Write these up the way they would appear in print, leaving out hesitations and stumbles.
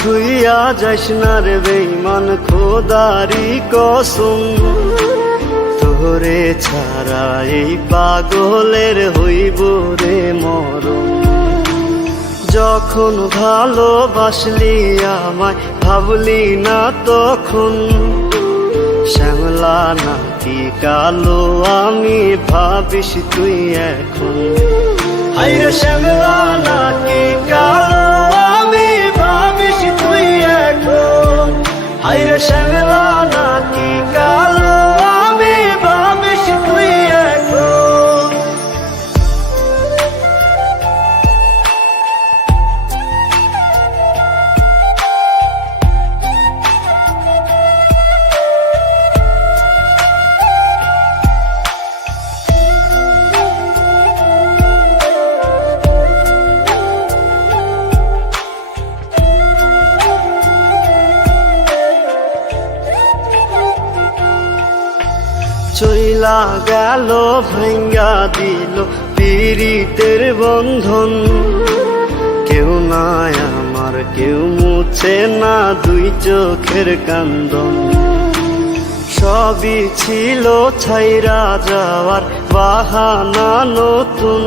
থুইয়া যাইস না রে বেঈমান খোদারি কসম, তোরে ছাড়া এই পাগলের হইব রে মরণ। যখন ভালোবাসলি আমায় ভাবলি না তখন, শ্যামলা নাকি কালো আমি ভাবিস তুই এখন। হায়রে শ্যামলা নাকি কালো আমি ভাবিস তুই এখন। হায়রে শ্যামলা নাকি কালো আমি ভাবিস তুই এখন। চইলা গেল ভাঙ্গা দিল পীড়িতের বন্ধন, কেউ নাই আমার কেউ মুছে না দুই চোখের কান্দন। সবই ছিল ছাইরা যাওয়ার বাহানা নতুন,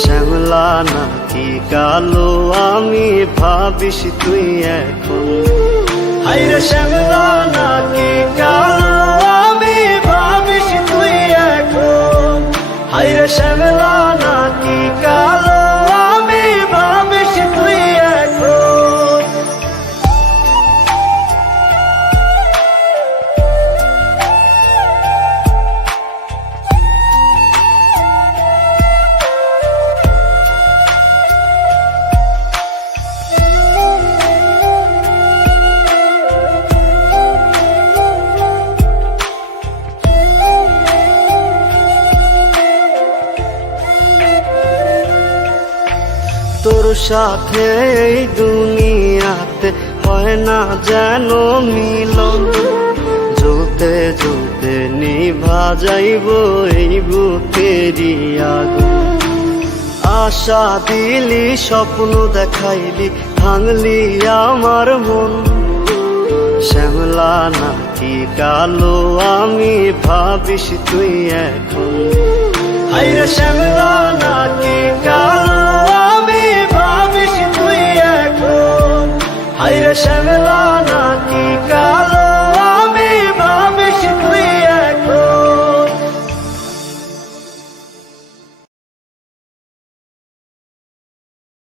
শ্যামলা নাকি কালো আমি ভাবিস তুই এখন। হায়রে শ্যামলা নাকি কালো আমি ভাবিস তুই এখন। হায়রে শ্যামলা নাকি কালো আমি ভাবিস তুই এখন। তোর সাথে এই দুনিয়াতে হয় না যেন মিলন, জ্বলতে জ্বলতে নিভা যাইব এই বুকেরই আগুন। আশা দিলি স্বপ্ন দেখাইলি ভাঙলি আমার মন, শ্যামলা নাকি কালো আমি ভাবিস তুই এখন। হায়রে শ্যামলা নাকি কালো আমি ভাবিস তুই এখন। হায়রে শ্যামলা